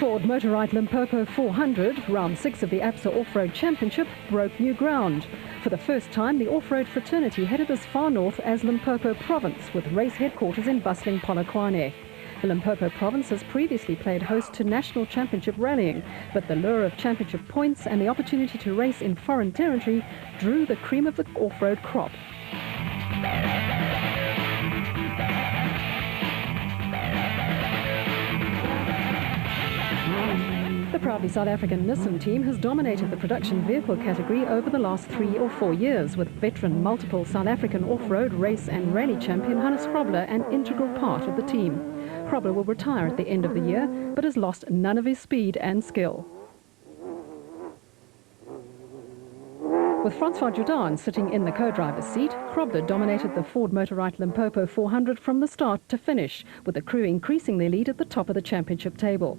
Ford Motorrad Limpopo 400, round 6 of the ABSA Off-Road Championship, broke new ground. For the first time, the off-road fraternity headed as far north as Limpopo Province, with race headquarters in bustling Polokwane. The Limpopo Province has previously played host to national championship rallying, but the lure of championship points and the opportunity to race in foreign territory drew the cream of the off-road crop. The proudly South African Nissan team has dominated the production vehicle category over the last 3 or 4 years, with veteran multiple South African off-road race and rally champion Hannes Grobler an integral part of the team. Grobler will retire at the end of the year, but has lost none of his speed and skill. With Francois Jourdan sitting in the co-driver's seat, Grobler dominated the Ford Motorrad Limpopo 400 from the start to finish, with the crew increasing their lead at the top of the championship table.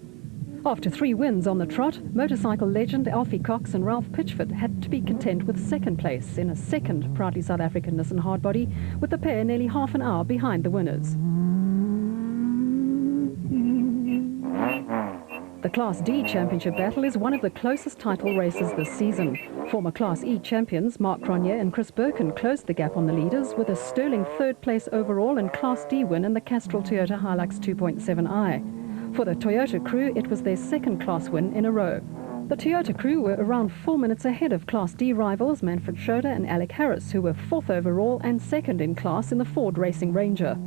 After 3 wins on the trot, motorcycle legend Alfie Cox and Ralph Pitchford had to be content with second place in a second proudly South African Nissan hardbody, with the pair nearly half an hour behind the winners. The Class D Championship battle is one of the closest title races this season. Former Class E champions Mark Cronje and Chris Birkin closed the gap on the leaders with a sterling third place overall and Class D win in the Castrol Toyota Hilux 2.7i. For the Toyota crew, it was their second class win in a row. The Toyota crew were around 4 minutes ahead of Class D rivals Manfred Schroeder and Alec Harris, who were 4th overall and 2nd in class in the Ford Racing Ranger.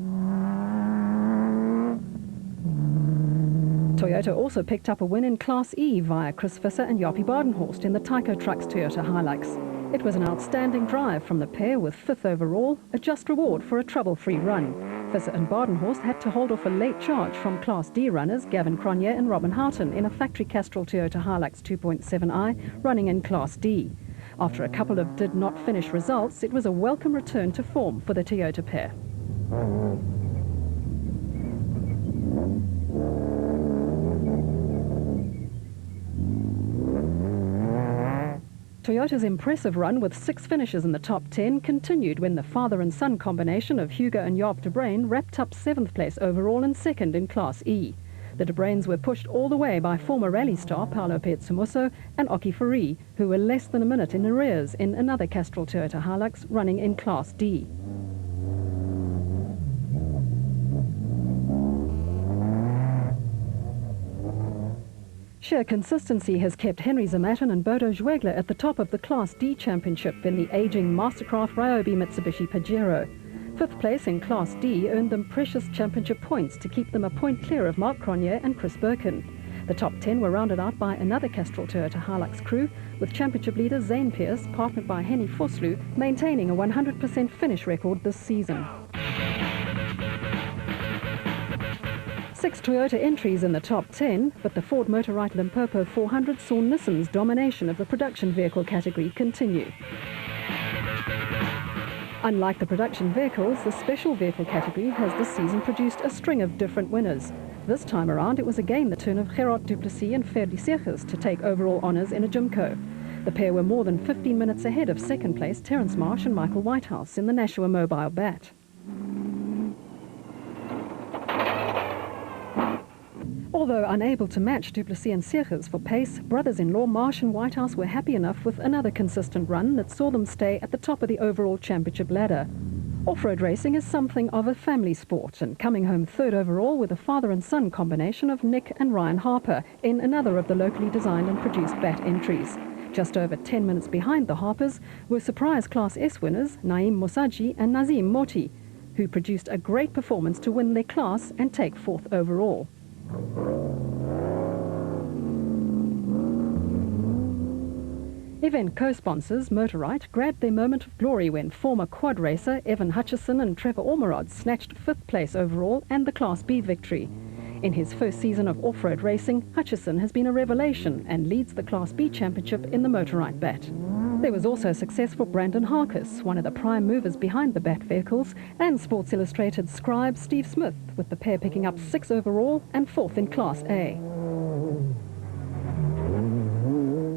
Toyota also picked up a win in Class E via Chris Visser and Jaapie Badenhorst in the Tyco Trucks Toyota Hilux. It was an outstanding drive from the pair with 5th overall, a just reward for a trouble-free run. Visser and Badenhorst had to hold off a late charge from Class D runners Gavin Cronje and Robin Houghton in a factory Castrol Toyota Hilux 2.7i running in Class D. After a couple of did-not-finish results, it was a welcome return to form for the Toyota pair. Toyota's impressive run with 6 finishes in the top 10 continued when the father and son combination of Hugo and Jaap de Bruyn wrapped up 7th place overall and 2nd in Class E. The de Bruyns were pushed all the way by former rally star Paolo Pietsomusso and Oki Fourie, who were less than a minute in arrears in another Castrol Toyota Hilux running in Class D. Sheer consistency has kept Henry Zamatin and Bodo Zwegler at the top of the Class D Championship in the aging Mastercraft Ryobi Mitsubishi Pajero. 5th place in Class D earned them precious championship points to keep them a point clear of Mark Cronje and Chris Birkin. The top 10 were rounded out by another Castrol Toyota Hilux crew, with championship leader Zane Pierce, partnered by Henny Vosloo, maintaining a 100% finish record this season. 6 Toyota entries in the top 10, but the Ford Motorrad Limpopo 400 saw Nissan's domination of the production vehicle category continue. Unlike the production vehicles, the special vehicle category has this season produced a string of different winners. This time around, it was again the turn of Gerard du Plessis and Ferdi Segers to take overall honours in a Jimco. The pair were more than 15 minutes ahead of second place Terence Marsh and Michael Whitehouse in the Nashua Mobile Bat. Although unable to match du Plessis and Segers for pace, brothers-in-law Marsh and Whitehouse were happy enough with another consistent run that saw them stay at the top of the overall championship ladder. Off-road racing is something of a family sport, and coming home 3rd overall with a father and son combination of Nick and Ryan Harper in another of the locally designed and produced bat entries. Just over 10 minutes behind the Harpers were surprise Class S winners Naeem Mosaji and Nazim Moti, who produced a great performance to win their class and take 4th overall. Event co-sponsors Motorrite grabbed their moment of glory when former quad racer Evan Hutchison and Trevor Ormerod snatched 5th place overall and the Class B victory. In his first season of off-road racing, Hutchison has been a revelation and leads the Class B championship in the Motorrite Bat. There was also success for Brandon Harkis, one of the prime movers behind the Bat vehicles, and Sports Illustrated's scribe Steve Smith, with the pair picking up 6th overall and 4th in Class A.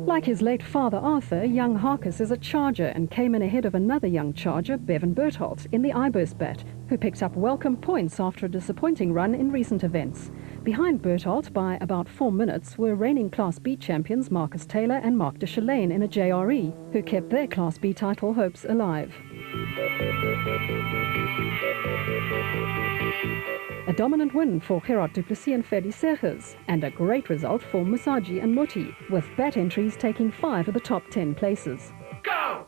Like his late father Arthur, young Harkis is a charger and came in ahead of another young charger, Bevan Bertholdt, in the iBurst Bat, who picked up welcome points after a disappointing run in recent events. Behind Berthold by about 4 minutes were reigning Class B champions Marcus Taylor and Mark de Chalane in a JRE, who kept their Class B title hopes alive. A dominant win for Gerard du Plessis and Ferdy Segers, and a great result for Musaji and Muti, with bat entries taking 5 of the top 10 places. Go!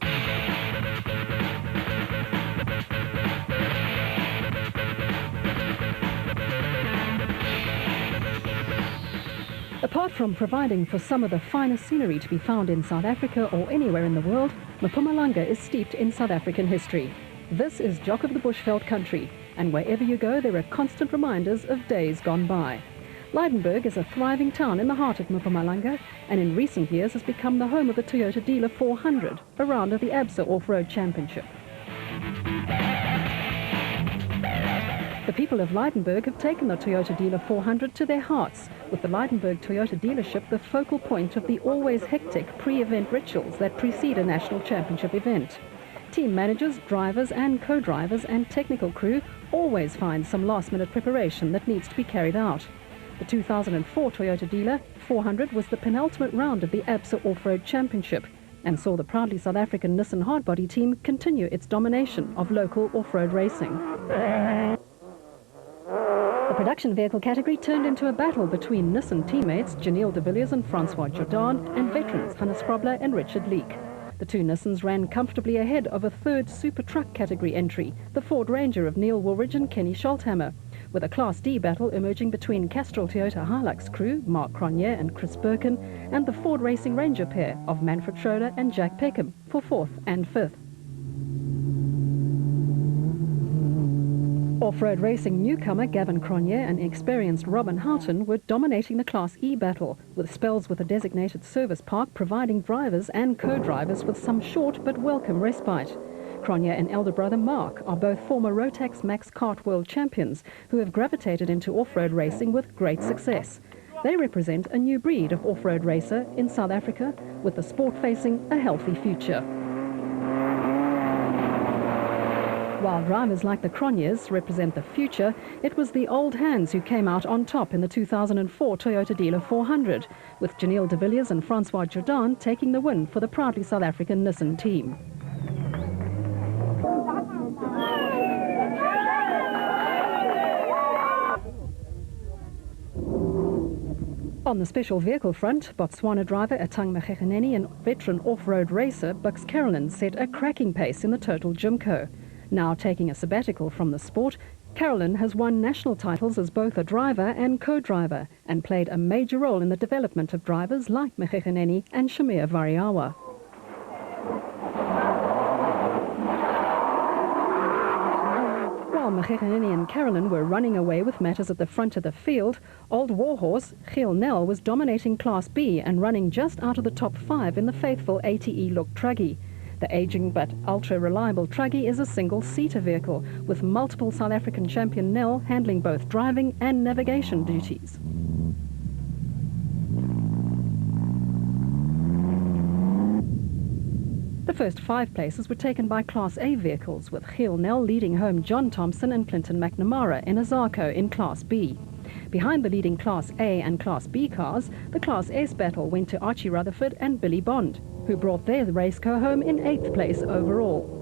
Apart from providing for some of the finest scenery to be found in South Africa or anywhere in the world, Mpumalanga is steeped in South African history. This is Jock of the Bushveld country, and wherever you go there are constant reminders of days gone by. Lydenburg is a thriving town in the heart of Mpumalanga, and in recent years has become the home of the Toyota Dealer 400, a round of the ABSA Off-Road Championship. The people of Lydenburg have taken the Toyota Dealer 400 to their hearts, with the Lydenburg Toyota dealership the focal point of the always hectic pre-event rituals that precede a national championship event. Team managers, drivers and co-drivers and technical crew always find some last-minute preparation that needs to be carried out. The 2004 Toyota Dealer 400 was the penultimate round of the ABSA Off-Road Championship and saw the proudly South African Nissan hardbody team continue its domination of local off-road racing. The production vehicle category turned into a battle between Nissan teammates Janelle de Villiers and Francois Jordan and veterans Hannes Grobler and Richard Leek. The two Nissans ran comfortably ahead of a third super truck category entry, the Ford Ranger of Neil Woolridge and Kenny Scholthammer, with a Class D battle emerging between Castrol Toyota Hilux crew Mark Cronje and Chris Birkin and the Ford Racing Ranger pair of Manfred Schroeder and Jack Peckham for 4th and 5th. Off-road racing newcomer Gavin Cronje and experienced Robin Houghton were dominating the Class E battle, with spells with a designated service park providing drivers and co-drivers with some short but welcome respite. Cronje and elder brother Mark are both former Rotax Max Kart World Champions who have gravitated into off-road racing with great success. They represent a new breed of off-road racer in South Africa, with the sport facing a healthy future. While drivers like the Cronjes represent the future, it was the old hands who came out on top in the 2004 Toyota Dealer 400, with Janelle de Villiers and Francois Jordan taking the win for the proudly South African Nissan team. On the special vehicle front, Botswana driver Atang Magegeneni and veteran off-road racer Bucks Carolyn set a cracking pace in the Total Jimco. Now taking a sabbatical from the sport, Carolyn has won national titles as both a driver and co-driver and played a major role in the development of drivers like Magegeneni and Shamir Variawa. While Magegeneni and Carolyn were running away with matters at the front of the field, old warhorse Giel Nel was dominating Class B and running just out of the top 5 in the faithful ATE-look truggy. The aging but ultra-reliable truggy is a single-seater vehicle, with multiple South African champion Nel handling both driving and navigation duties. The first 5 places were taken by Class A vehicles, with Giel Nel leading home John Thompson and Clinton McNamara in a Zarko in Class B. Behind the leading Class A and Class B cars, the Class S battle went to Archie Rutherford and Billy Bond, who brought their race car home in 8th place overall.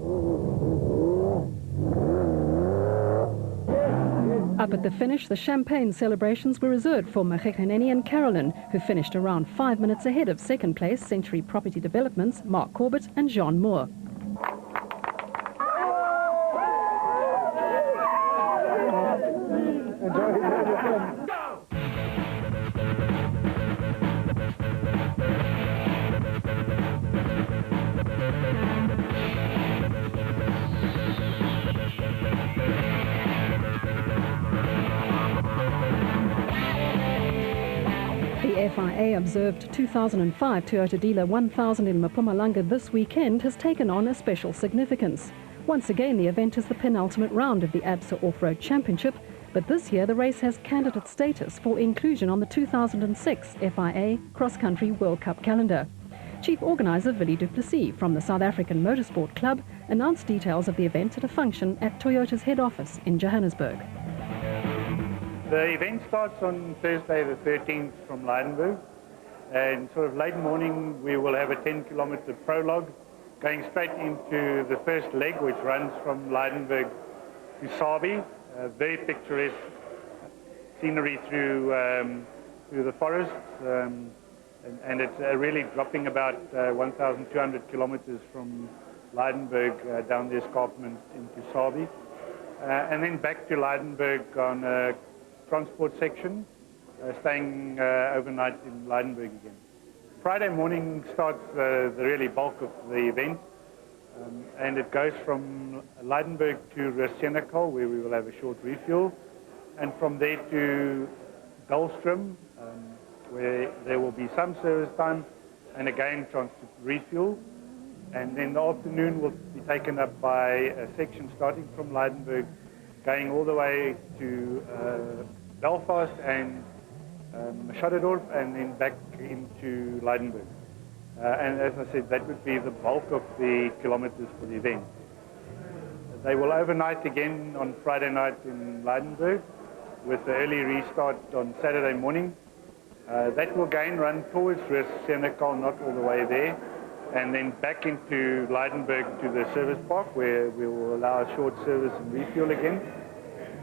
Up at the finish, the champagne celebrations were reserved for Magegeneni and Carolyn, who finished around 5 minutes ahead of 2nd place Century Property Developments, Mark Corbett and Jean Moore. The FIA observed 2005 Toyota Dealer 1000 in Mpumalanga this weekend has taken on a special significance. Once again, the event is the penultimate round of the ABSA Off-Road Championship, but this year the race has candidate status for inclusion on the 2006 FIA Cross Country World Cup calendar. Chief organizer Willie du Plessis from the South African Motorsport Club announced details of the event at a function at Toyota's head office in Johannesburg. The event starts on Thursday the 13th from Lydenburg, and sort of late morning we will have a 10-kilometer prologue going straight into the first leg, which runs from Lydenburg to Sabi. Very picturesque scenery through the forests, and it's really dropping about 1,200 kilometers from Lydenburg down the escarpment into Sabi, and then back to Lydenburg on a transport section, staying overnight in Lydenburg again. Friday morning starts the really bulk of the event, and it goes from Lydenburg to Senekal, where we will have a short refuel, and from there to Dahlstrom, where there will be some service time and again chance to refuel. And then the afternoon will be taken up by a section starting from Lydenburg, going all the way to Belfast and Schatterdorp, and then back into Lydenburg. And as I said, that would be the bulk of the kilometers for the event. They will overnight again on Friday night in Lydenburg, with the early restart on Saturday morning. That will again run towards Senekal, not all the way there, and then back into Lydenburg to the service park, where we will allow a short service and refuel again.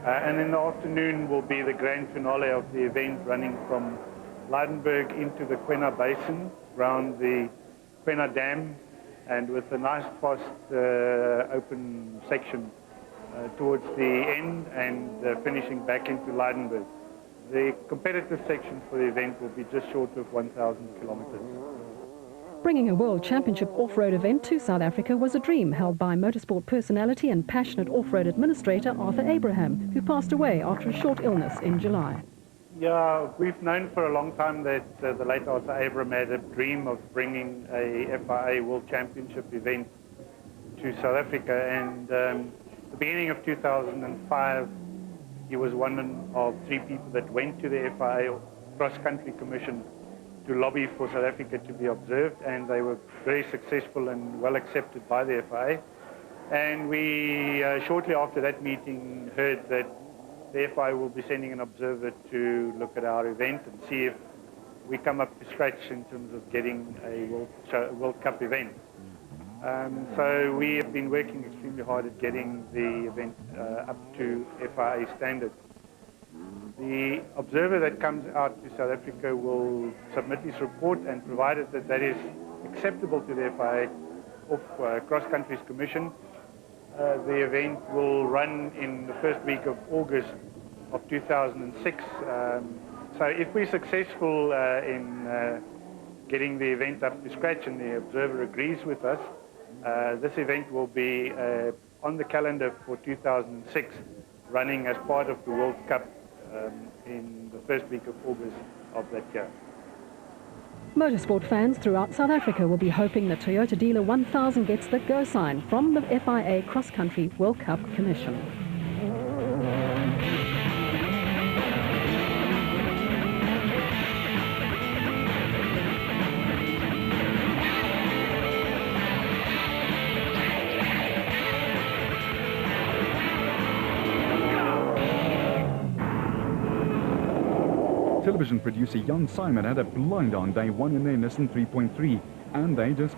And in the afternoon will be the grand finale of the event, running from Lydenburg into the Quena Basin, around the Quena Dam, and with a nice fast open section towards the end, and finishing back into Lydenburg. The competitive section for the event will be just short of 1,000 kilometers. Bringing a World Championship off-road event to South Africa was a dream held by motorsport personality and passionate off-road administrator Arthur Abraham, who passed away after a short illness in July. Yeah, we've known for a long time that the late Arthur Abraham had a dream of bringing a FIA World Championship event to South Africa, and the beginning of 2005, he was one of 3 people that went to the FIA Cross-Country Commission to lobby for South Africa to be observed, and they were very successful and well accepted by the FIA. And we, shortly after that meeting, heard that the FIA will be sending an observer to look at our event and see if we come up to scratch in terms of getting a World Cup event. So we have been working extremely hard at getting the event up to FIA standards. The observer that comes out to South Africa will submit his report, and provided that that is acceptable to the FIA Cross Countries Commission, the event will run in the first week of August of 2006. So if we're successful in getting the event up to scratch and the observer agrees with us, this event will be on the calendar for 2006, running as part of the World Cup in the first week of August of that year. Motorsport fans throughout South Africa will be hoping that Toyota Dealer 1000 gets the go sign from the FIA Cross Country World Cup Commission. Television producer Jan Simon had a blind on day 1 in their Nissan 3.3, and they just